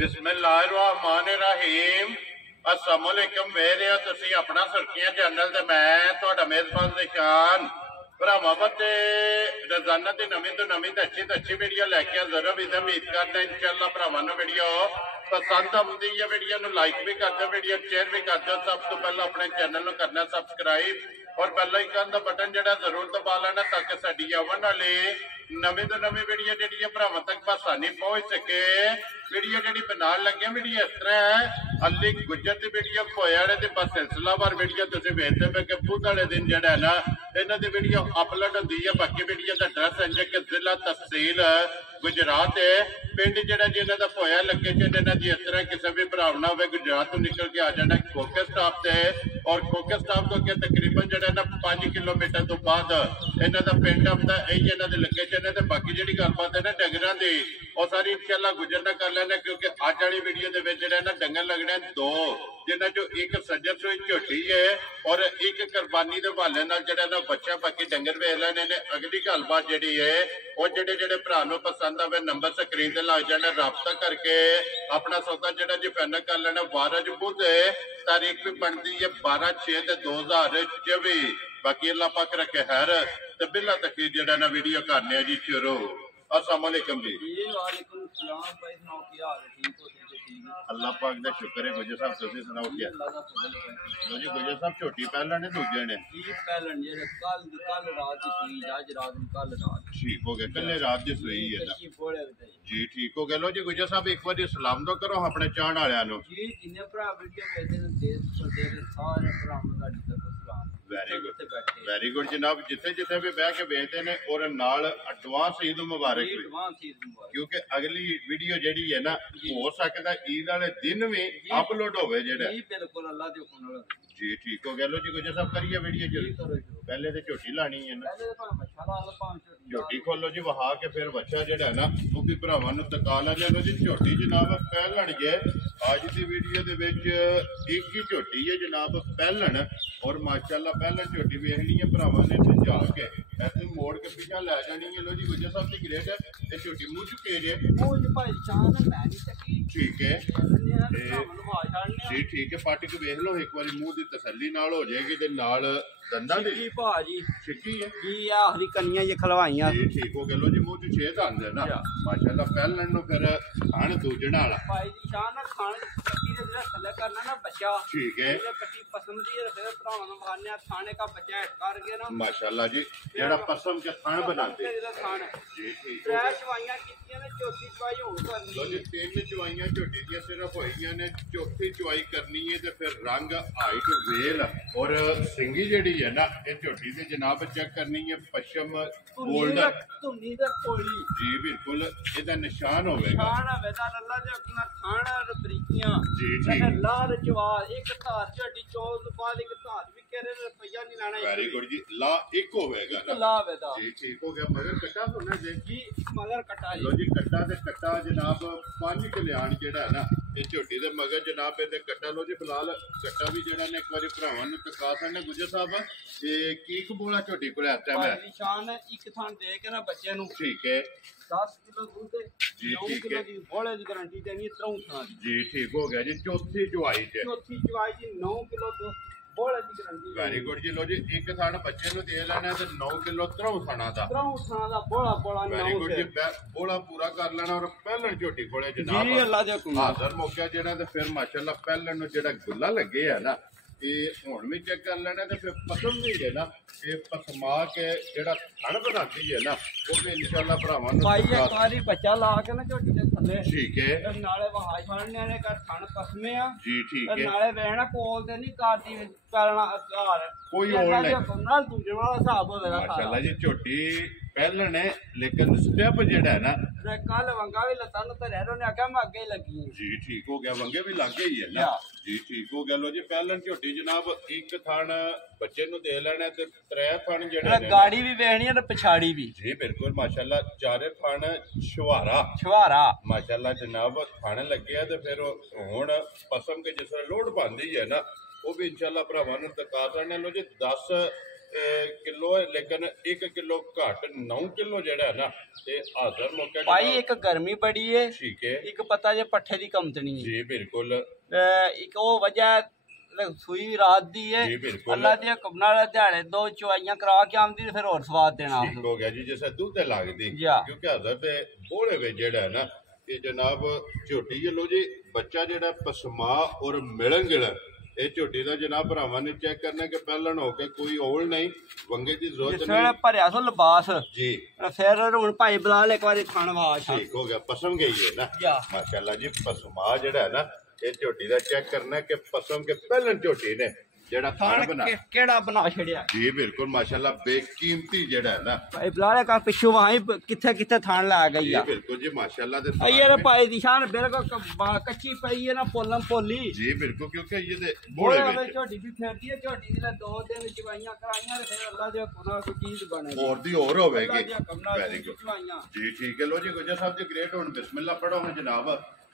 बिस्मिल्लाहिर्रहमानिर्रहीम अस्सलाम वालेकुम वेरे हो तुसी अपना सुर्खियां चैनल ते मैं तुहाडा मेजबान निशान भरावां ते रोजाना की नवीं तो अच्छी वीडियो लैके जरूर उम्मीद करते हैं इंशाअल्लाह भरावां नूं वीडियो पसंद आउंदी है। वीडियो नूं लाइक भी कर दो, वीडियो शेयर भी कर दो। सब तो पहले अपने चैनल नूं करना सबसक्राइब और बेल आइकन दा बटन जिहड़ा जरूर दबा लेना ताकि साडी आवन वाली नवीं तो नवीं वीडियो जिहड़ी भरावां तक आसानी पहुंच सके। वीडियो जिहड़ी बनाउण लगे वीडियो इस तरह है अली गुजर की वीडियो खोए वाले की बस सिलसिलावार वीडियो तुसीं वेखदे पे कि बुध वाले दिन जिहड़ा है ना इन्हां दी वीडियो अपलोड होंदी है। बाकी वीडियो का एड्रैस इंज कि जिला तहसील गुजरात है, पिंड जिहड़ा जिन्हां दा खोया लोकेशन इन्हां दी इस तरह किसी भी भराव ना होवे गुजरात तो निकल के आ जाना खोखे स्टाप से और खोखे स्टाप तो अगे तकरीबन जिहड़ा ना 5 किलोमीटर तो बाद इन्हां दा पिंड आउंदा यही इन्हां दी लोकेशन है। तो बाकी जिहड़ी गलबात है ना डंगरां दी और सारी इंशाअल्लाह गुजरना कर लेना क्योंकि अज वाली वीडियो दे विच जिहड़ा ना डंगर लगने दो जिन्हां चो एक सज्जर सोई झोटी है और एक कुर्बानी दे हवाले नाल जिहड़ा ना बच्चा। बाकी डंगर वेख लेने ने। अगली गलबात जिहड़ी है वो जिहड़े जिहड़े भरा नूं पसंद आवे नंबर स्क्रीन ते लग जाना राबता करके अपना सौदा जिहड़ा जी फाइनल कर लेना। वारज बुध तारीख भी बनती है 12/6/2024। बाकी अल्लाह पाक रखे खैर ते बिला तक जिहड़ा ना वीडियो करने जी शुरू। अस्सलाम वालेकुम जी। वालेकुम सलाम भाई, सुनाओ की हाल है? ठीक हो? अल्लाह पाक दा शुक्र है। गुजर साहब तुसीं सुनाओ क्या? लो जी गुजर साहब छोटी पहला ने दूजे ने जी पहलन जे कल रात की सुई आज रात कल रात ठीक हो गया। कल रात दी सुई है ना जी ठीक हो गया। लो जी गुजर साहब एक बार सलाम तो करो अपने चाहण वालियां नूं जी। जिन्ने भरा वीडियो वेखदे ने देश प्रदेश सारे भरावां दा सलाम। वेरी गुड जनाब। जिथे जिथे भी बह के वेखते हैं और नाल एडवांस ईद मुबारक भी क्योंकि अगली वीडियो जिहड़ी है ना हो सकता ईद वाले दिन भी अपलोड होवे जिहड़ा बिल्कुल अल्लाह दे हुक्म नाल जी ठीक हो गया। लो जी गुजर साहब करिए वीडियो जी। पहले तो झोटी लानी है ना, झोटी खोलो जी वहा के फिर बच्चा जिहड़ा है ना वो भी भरावां नूं तका ला जानो जी। झोटी जनाब पहलन जे अज की वीडियो दे विच एक ही झोटी है जनाब पहलन और माशाअल्लाह पहलन झोटी वेखनी है भरावां ने समझा के ऐसे मोड़ के पीछा लै जानी है। लो जी गुजर साहब की ग्रेट है ये झोटी मुंह चुके जे ठीक है जी ठीक है। पार्टी को वेख लो एक बार मुंह की तसल्ली नाल हो जाएगी ते नाल दंदा दी भाजी छिकी है जी आखरी कनियां ये खलवाइयां जी ठीक हो गया। लो जी मुंह च 6 दंद है ना माशाअल्लाह। पहलन नु फिर खान दूजण वाला भाई दी शान ना खान कट्टी दे जेड़ा थल्ले करना ना बच्चा ठीक है कट्टी पसंद दी रखे भरावां नु मारने खाने का बच्चा हट करके ना माशाअल्लाह जी जेड़ा पसम के खान बनाते खान जी ठीक त्रै चवाइयां कीतियां ने चौथी चवाई होण करनी। लो जी 3 चवाइयां झोटी दी सिर्फ होईयां ने चौथी चवाई करनी है ते फिर रंग हाइट वेल और सिंगी जेड़ी है ना ये झोटी से जनाब चेक करनी है पश्चिम गोल्डन जी बिल्कुल इसका निशान होगा जी ठीक लाल जवाल एक धार झोटी चौल बाद एक धार भी कह रहे रुपया नहीं लाना। वेरी गुड जी ला एक होगा ला वेदा जी ठीक हो गया। मगर कट्टा होना जी मगर कट्टा लो जी कट्टा ते कट्टा जनाब 5 कल्याण जेड़ा है ना ये झोटी दे मगर जनाब ये कट्टा लो जी फिलहाल कट्टा भी जेड़ा ने एक बार भरावां नूं तका सकने गुजर साहब ये की कबूला झोटी को इस टाइम है निशान एक थान दे के ना बच्चे नूं ठीक है 10 किलो दूध जी ठीक है दी बोले दी गारंटी देनी 3 थान जी ठीक हो गया जी। चौथी चवाई च चौथी चवाई जी 9 किलो दूध बोले दी गारंटी वेरी गुड जी। लो जी एक थान बच्चे नूं दे लेना ते 9 किलो 3 थाना दा बोला बोला वेरी गुड जी बोला पूरा कर लेना और पहलन झोटी कोले जनाब जी अल्लाह दे हुक्म हाज़र मौका जेड़ा ते फिर माशाअल्लाह पहलन नूं जेड़ा गुल्ला लगे है ना ये हुण भी चेक कर लेना तो फिर पसम नहीं है ना ये पसमा के जेड़ा थन बनाती है ना वो भी इंशाअल्लाह भरावां नूं भाई एक बारी बच्चा ला के ना झोटी दे थल्ले ठीक है ते नाले वहा छाड़ने ने कर थन पसमे आ जी ठीक ते है नाले वेना कोल ते नहीं करदी करना घर कोई और नहीं नाल दूजे वाला हिसाब होवेगा माशाअल्लाह जी। झोटी पहलन है लेकिन स्टेप जेड़ा है ना कल वंगा भी लता नु ते रहरो ने आके मैं आगे ही लगी जी ठीक हो गया। वंगे भी लागे ही है ना जी ठीक हो गया। लो जी पहलन झोटी जनाब एक थान बच्चे नु दे लेना ते 3 थान जेड़ा गाड़ी भी वेखनी है ते पिछाड़ी भी जी बिल्कुल माशाअल्लाह। 4 थान छुहारा माशाअल्लाह जनाब थाने लगे है ते फिर हुण पसम के जिस लोड पांदी है ना वो भी इंशाअल्लाह भरावां नूं तका सकने। लो जी 10 ਕਿਲੋ ਹੈ, ਲੇਕਿਨ 1 ਕਿਲੋ ਘੱਟ 9 ਕਿਲੋ ਜਿਹੜਾ ਹੈ ਨਾ ਤੇ ਹਾਜ਼ਰ ਮੌਕੇ ਭਾਈ ਇੱਕ ਗਰਮੀ ਬੜੀ ਹੈ, ਠੀਕ ਹੈ ਇੱਕ ਪਤਾ ਜੇ ਪੱਠੇ ਦੀ ਕਮਤਣੀ ਹੈ ਜੀ ਬਿਲकुल ਇੱਕ ਉਹ ਵਜ੍ਹਾ ਸੂਈ ਰਾਤ ਦੀ ਹੈ ਜੀ ਬਿਲकुल ਅੱਲਾ ਦੇ ਹੁਕਮ ਨਾਲ ਦਿਹਾੜੇ 2 ਚੁਆਈਆਂ ਕਰਾ ਕੇ ਆਉਂਦੀ ਤੇ ਫਿਰ ਹੋਰ ਸਵਾਦ ਦੇਣਾ ਠੀਕ ਹੋ ਗਿਆ ਜੀ ਜਿਵੇਂ ਦੁੱਧ ਤੇ ਲੱਗਦੀ ਜਾ। ਕਿਉਂਕਿ ਹਾਜ਼ਰ ਤੇ ਬੋਲੇ ਵਿੱਚ ਜਿਹੜਾ ਹੈ ਨਾ ਇਹ ਜਨਾਬ ਝੋਟੀ ਜਲੋ ਜੀ ਬੱਚਾ ਜਿਹੜਾ ਪਸਮਾ ਔਰ ਮਿਲਣ ਗਿਲਣ ਇਹ ਝੋਟੀ ਦਾ ਜਨਾਬ ਭਰਾਵਾਂ ਨੇ ਚੈੱਕ ਕਰਨਾ ਕਿ ਪਹਿਲਣ ਹੋ ਕੇ ਕੋਈ ਔਲ ਨਹੀਂ ਵੰਗੇ ਦੀ ਜ਼ਰੂਰਤ ਜਿਸ ਨਹੀਂ ਵੇਲੇ ਭਰਿਆ ਸੋ ਲਿਬਾਸ ਜੀ ਫਿਰ ਹੁਣ ਭਾਈ ਬਲਾਲ ਇੱਕ ਵਾਰੀ ਖਾਣ ਵਾਸ਼ ਠੀਕ ਹੋ ਗਿਆ ਪਸਮ ਗਈ ਹੈ ਨਾ ਜਾ। ਮਾਸ਼ਾਅੱਲਾ ਜੀ ਪਸਮਾ ਜਿਹੜਾ ਹੈ ਨਾ ਇਹ ਝੋਟੀ ਦਾ ਚੈੱਕ ਕਰਨਾ ਕਿ ਪਸਮ ਕੇ ਪਹਿਲਣ ਝੋਟੀ ਨੇ ਜਿਹੜਾ ਖਾਣ ਬਣਾ ਕਿਹੜਾ ਬਣਾ ਛੜਿਆ ਜੀ ਬਿਲकुल ਮਾਸ਼ਾਅੱਲਾ ਬੇਕੀਮਤੀ ਜਿਹੜਾ ਹੈ ਨਾ ਭਾਈ ਬਲਾਲ ਕਾ ਪਿੱਛੋਂ ਵਾਹੀ ਕਿੱਥੇ ਥਾਣ ਲਾ ਗਈ ਜੀ ਆ ਬਿਲकुल ਜੀ ਮਾਸ਼ਾਅੱਲਾ ਦੇ ਇਹ ਭਾਈ ਦੀ ਸ਼ਾਨ ਬਿਲਕੁਲ ਕੱਚੀ ਪਈ ਹੈ ਨਾ ਪੋਲਮ ਪੋਲੀ ਜੀ ਬਿਲकुल ਕਿਉਂਕਿ ਇਹਦੇ ਬੋਲੇ ਵਿੱਚ ਝੋਟੀ ਦੀ ਫੇਰਦੀ ਹੈ ਝੋਟੀ ਦੀ 2 ਦਿਨ ਚਵਾਈਆਂ ਕਰਾਈਆਂ ਤੇ ਫਿਰ ਅੱਲਾ ਦੇ ਕੋਲ ਕੋਈ ਚੀਜ਼ ਬਣੇ ਹੋਰ ਦੀ ਹੋਰ ਹੋਵੇਗੀ ਵੈਰੀ ਗੁੱਡ ਜੀ ਠੀਕ ਹੈ ਲੋ ਜੀ ਗੁਜਰ ਸਾਹਿਬ ਜੀ ਗ੍ਰੇਟ ਹੁਣ ਬਿਸਮਿਲ੍ਲਾ ਪੜੋ ਹੁਣ ਜਨਾਬ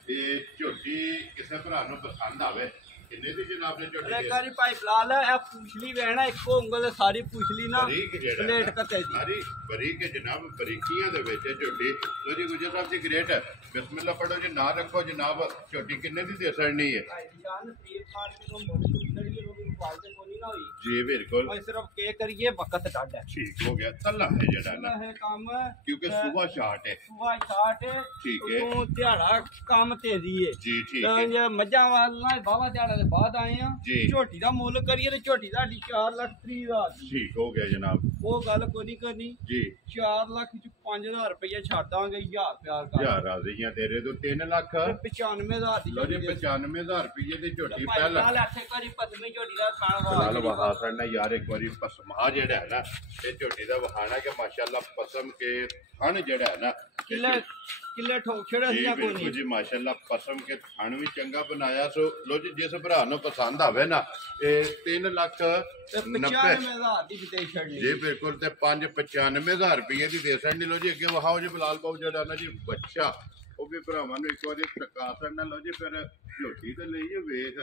ਇਹ ਝੋਟੀ ਕਿਸੇ ਭਰਾ ਨੂੰ ਪਸੰਦ ਆਵੇ ਕਿੰਨੇ ਦੀ ਜਨਾਬ ਨੇ ਝੋਟੀ ਅਰੇ ਕਾਰੀ ਭਾਈ ਬਲਾਲ ਇਹ ਪੁੱਛਲੀ ਵੇਣਾ ਇੱਕੋ ਉਂਗਲ ਤੇ ਸਾਰੀ ਪੁੱਛਲੀ ਨਾ ਬਰੀਕ ਜਿਹੜਾ ਪਲੇਟ ਕੱਤੇ ਦੀ ਸਾਰੀ ਬਰੀਕ ਜਨਾਬ ਬਰੀਕੀਆਂ ਦੇ ਵਿੱਚ ਝੋਟੀ ਲੋ ਜੀ ਗੁਜਰ ਸਾਹਿਬ ਜੀ ਗ੍ਰੇਟ ਬਿਸਮਿਲ੍ਲਾ ਪੜੋ ਜੀ ਨਾਂ ਰੱਖੋ ਜਨਾਬ ਝੋਟੀ ਕਿੰਨੇ ਦੀ ਦੇ ਸਕਣੀ ਹੈ ਭਾਈ ਜਾਨ ਪੀਰ ਖਾਨ ਕੇ ਨੂੰ ਮੋੜੀ ਉਤਰੀ ਰੋਗੀ ਪਾਲਦੇ ਕੋਈ ਨਾ ਹੋਈ ਜੀ ਬਿਲकुल ਭਾਈ ਸਿਰਫ ਕੇ ਕਰੀਏ ਵਕਤ ਡਾਡਾ ਠੀਕ ਹੋ ਗਿਆ ਤੱਲਾ ਹੈ ਜਿਹੜਾ ਨਾ ਹੈ ਕੰਮ ਕਿਉਂਕਿ ਸਵੇਰ ਸ਼ਾਟ ਹੈ ਸੁਬਾ ਛਾਟ ਠੀਕ ਹੈ। ਤੂੰ ਦਿਹਾੜਾ ਕੰਮ ਤੇਜ਼ੀ ਹੈ ਜੀ ਠੀਕ ਤਾਂ ਹੈ ਜੇ ਮੱਝਾਂ ਵਾਲਾ ਬਾਵਾ ਦਿਹਾੜਾ ਦੇ ਬਾਅਦ ਆਏ ਆ ਜੀ। ਝੋਟੀ ਦਾ ਮੁੱਲ ਕਰੀਏ ਤੇ ਝੋਟੀ ਦਾ 4,30,000 ਦੀ ਠੀਕ ਹੋ ਗਿਆ ਜਨਾਬ ਉਹ ਗੱਲ ਕੋਈ ਨਹੀਂ ਕਰਨੀ ਜੀ 4 ਲੱਖ ਚ 5,000 ਰੁਪਇਆ ਛੱਡ ਦਾਂਗੇ 1000 ਪਿਆਰ ਕਰ ਯਾਰ ਰਾਜ਼ੀਆਂ ਤੇਰੇ ਤੋਂ 3 ਲੱਖ 95,000 ਦੀ ਲੋ ਜੀ 95000 ਰੁਪਏ ਦੀ ਝੋਟੀ ਭਾਈ ਪਹਿਲਾਂ ਨਾਲ ਅੱਠੇ ਕਰੀ ਪਦਮੀ ਝੋਟੀ ਦਾ ਫਿਲਹਾਲ ਖਾਣ ਵਹਾ ਸਾਡਾ ਯਾਰ ਇੱਕ ਵਾਰੀ ਪਸਮਾ ਜਿਹੜਾ ਹੈ ਨਾ ਇਹ ਝੋਟੀ ਦਾ ਵਹਾਣਾ ਕਿ ਮਾਸ਼ਾਅੱਲਾ ਪਸਮ ਕੇ ਥਣ ਜਿਹੜਾ ਹੈ ਨਾ ਕਿੱਲੇ ਠੋਕ ਛੜਾ ਜੀ ਸੀਗਾ ਕੋਈ ਬਿਲਕੁਲ ਨਹੀਂ ਜੀ ਮਾਸ਼ਾਅੱਲਾ ਪਸਮ ਕੇ ਥਣ ਵੀ ਚੰਗਾ ਬਣਾਇਆ ਸੋ ਲੋ ਜੀ ਜਿਸ ਭਰਾ ਨੂੰ ਪਸੰਦ ਆਵੇ ਨਾ ਇਹ 3 ਲੱਖ ਤੇ 95,000 ਦੀ ਦੇ ਛੜਨੀ ਜੀ ਬਿਲਕੁਲ ਤੇ 95,000 ਰੁਪਏ ਦੀ ਦੇ ਸਕਣੀ ਲੋ ਜੀ ਅੱਗੇ ਵਹਾਓ ਜੀ ਬਲਾਲ ਬਾਬੂ ਜਿਹੜਾ ਨਾ ਜੀ ਬੱਚਾ ਉਹ ਵੀ ਭਰਾਵਾਂ ਨੂੰ ਇੱਕ ਵਾਰੀ ਟਕਾ ਸਕਣਾ ਲੋ ਜੀ ਫਿਰ ਝੋਟੀ ਤੇ ਲਈਏ ਵੇਖ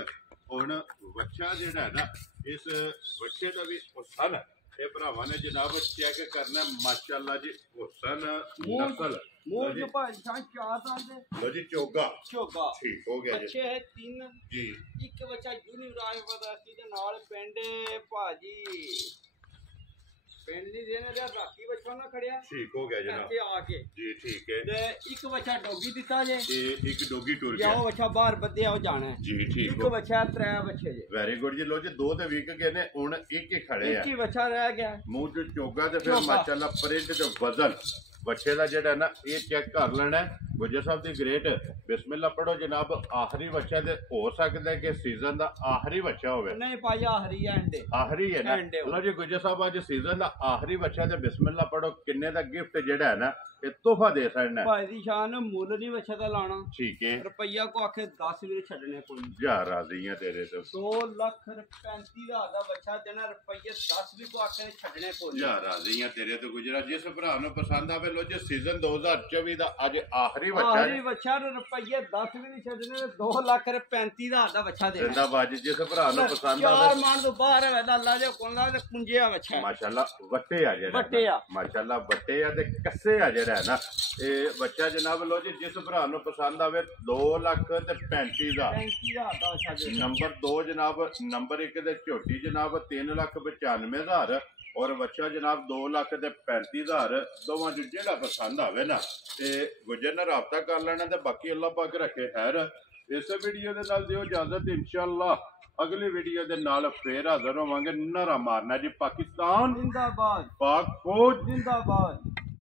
ਹੁਣ ਬੱਚਾ ਜਿਹੜਾ ਹੈ ਨਾ ਇਸ ਬੱਚੇ ਦਾ ਵੀ ਹੁਸਨ ਇਹ ਭਰਾਵਾਂ ਨੇ ਜਨਾਬ ਚੈੱਕ ਕਰਨਾ ਮਾਸ਼ਾਅੱਲਾ ਜੀ ਹੁਸਨ ਨਸਲ ਮੂੰਹ ਚ ਭਾਈ ਸਾਂ ਚਾਰ ਦੰਦ ਲੋ ਜੀ ਚੋਗਾ ਝੋਗਾ ਠੀਕ ਹੋ ਗਿਆ ਜੀ ਅੱਛੇ ਹੈ 3 ਜੀ ਇੱਕ ਬੱਚਾ ਯੂਨੀਵਰਾਜ ਪਦਾਸੀ ਦੇ ਨਾਲ ਪਿੰਡ ਭਾਜੀ ਪਿੰਡ ਦੀ ਦੇਨੇ ਦਾ ਰਾਖੀ ਬੱਚਾ ਨਾ ਖੜਿਆ ਠੀਕ ਹੋ ਗਿਆ ਜਨਾਬ ਇੱਥੇ ਆ ਕੇ ਜੀ ਠੀਕ ਹੈ ਤੇ ਇੱਕ ਬੱਚਾ ਡੋਗੀ ਦਿੱਤਾ ਜੇ ਇਹ ਇੱਕ ਡੋਗੀ ਟੁਰ ਜਾਂ ਗਿਆ ਉਹ ਬੱਚਾ ਬਾਹਰ ਬੱਧਿਆ ਉਹ ਜਾਣਾ ਹੈ। ਜੀ ਠੀਕ ਇੱਕ ਹੋ ਬੱਚਾ 3 ਬੱਚੇ ਜੇ ਵੈਰੀ ਗੁੱਡ ਜੀ ਲੋ ਜੀ 2 ਤੇ ਵੀਕ ਗਏ ਨੇ ਹੁਣ ਇੱਕ ਹੀ ਖੜੇ ਆ ਇੱਕ ਹੀ ਬੱਚਾ ਰਹਿ ਗਿਆ ਮੂੰਹ ਚ ਚੋਗਾ ਤੇ ਫਿਰ ਚੋਗਾ। ਮਾਸ਼ਾਅੱਲਾ ਪ੍ਰਿੰਟ ਤੇ ਵਜ਼ਨ ਬੱਚੇ ਦਾ ਜਿਹੜਾ ਨਾ ਇਹ ਚੈੱਕ ਕਰ ਲੈਣਾ ਗੁਜਰ ਸਾਹਿਬ ਦੀ ਗ੍ਰੇਟ ਬਿਸਮਿਲ੍ਲਾ ਪੜੋ ਜਨਾਬ ਆਖਰੀ ਬੱਚਾ ਤੇ ਹੋ ਸਕਦਾ ਕਿ ਸੀਜ਼ਨ ਦਾ ਆਖਰੀ ਬੱਚਾ ਹੋਵੇ ਨਹੀਂ ਭਾਈ ਆਖਰੀ ਆ ਅੰਡੇ ਆਖਰੀ ਹੈ ਨਾ ਅੰਡੇ ਹੋਏ। ਲੋ ਜੀ ਗੁਜਰ ਸਾਹਿਬ ਅੱਜ ਸੀਜ਼ਨ ਦਾ ਆਖਰੀ ਬੱਚਾ ਤੇ ਬਿਸਮਿਲ੍ਲਾ ਪੜੋ ਕਿੰਨੇ ਦਾ ਗਿਫਟ ਜਿਹੜਾ ਹੈ ਨਾ ਇਹ ਤੋਹਫਾ ਦੇ ਸਕਣਾ ਭਾਈ ਦੀ ਸ਼ਾਨ ਮੁੱਲ ਨਹੀਂ ਬੱਚਾ ਦਾ ਲਾਣਾ ਠੀਕ ਹੈ ਰੁਪਈਆ ਕੋ ਆਖੇ 10 ਵੀ ਛੱਡਣੇ ਕੋਈ ਯਾਰ ਰਾਜ਼ੀ ਆ ਤੇਰੇ ਤੋਂ 2,35,000 ਦਾ ਬੱਚਾ ਦੇਣਾ ਰੁਪਈਏ 10 ਵੀ ਕੋ ਆਖੇ ਛੱਡਣੇ ਕੋਈ ਯਾਰ ਰਾਜ਼ੀ ਆ ਤੇਰੇ ਤੋਂ ਗੁਜਰਾ ਜਿਸ ਭਰਾ ਨੂੰ ਪਸੰਦ ਆਵੇ ਲੋ ਜੀ ਸੀਜ਼ਨ 2024 ਦਾ ਅੱਜ ਆਖਰੀ ਬੱਚਾ ਆਖਰੀ ਹੈ ਬੱਚਾ ਨੂੰ ਰੁਪਈਏ 10 ਵੀ ਨਹੀਂ ਛੱਡਣੇ 2,35,000 ਦਾ ਬੱਚਾ ਦੇ ਜ਼ਿੰਦਾਬਾਦ ਜੀ, ਜਿਸ ਭਰਾ ਨੂੰ ਪਸੰਦ ਚਾਰ ਆਵੇ ਮਾਨ ਤੋਂ ਬਾਹਰ ਹੈ ਅੱਲਾ ਦੇ ਕੋਲ ਦਾ ਕੁੰਜਿਆ ਬੱਚਾ ਮਾਸ਼ਾਅੱਲਾ ਵੱਟੇ ਆ ਜਿਹੜਾ ਵੱਟੇ ਆ। ਮਾਸ਼ਾਅੱਲਾ ਵੱਟੇ ਆ ਤੇ ਕੱਸੇ ਆ ਜਿਹੜਾ ਹੈ ਨਾ ਇਹ ਬੱਚਾ ਜਨਾਬ ਲੋ ਜੀ ਜਿਸ ਭਰਾ ਨੂੰ ਪਸੰਦ ਆਵੇ 2,35,000 35,000 ਦਾ ਬੱਚਾ ਦੇ ਨੰਬਰ 2 ਜਨਾਬ ਨੰਬਰ 1 ਦੇ ਝੋਟੀ ਜਨਾਬ 3,95,000 ਔਰ ਬੱਚਾ ਜਨਾਬ 2,35,000 ਦੋਵਾਂ ਚ ਜਿਹੜਾ ਪਸੰਦ ਆਵੇ ਨਾ ਤੇ ਗੁਜਰ ਨਾਲ ਰਾਬਤਾ ਕਰ ਲੈਣਾ ਤੇ ਬਾਕੀ ਅੱਲਾਹ ਪਾਕ ਰੱਖੇ ਖੈਰ। ਇਸ ਵੀਡੀਓ ਦੇ ਨਾਲ ਦਿਓ ਇਜਾਜ਼ਤ ਇਨਸ਼ਾਅੱਲਾ ਅਗਲੀ ਵੀਡੀਓ ਦੇ ਨਾਲ ਫੇਰ ਹਾਜ਼ਰ ਹੋਵਾਂਗੇ। ਨਾਰਾ ਮਾਰਨਾ ਜੀ ਪਾਕਿਸਤਾਨ ਜਿੰਦਾਬਾਦ ਪਾਕ ਫੌਜ ਜਿੰਦਾਬਾਦ।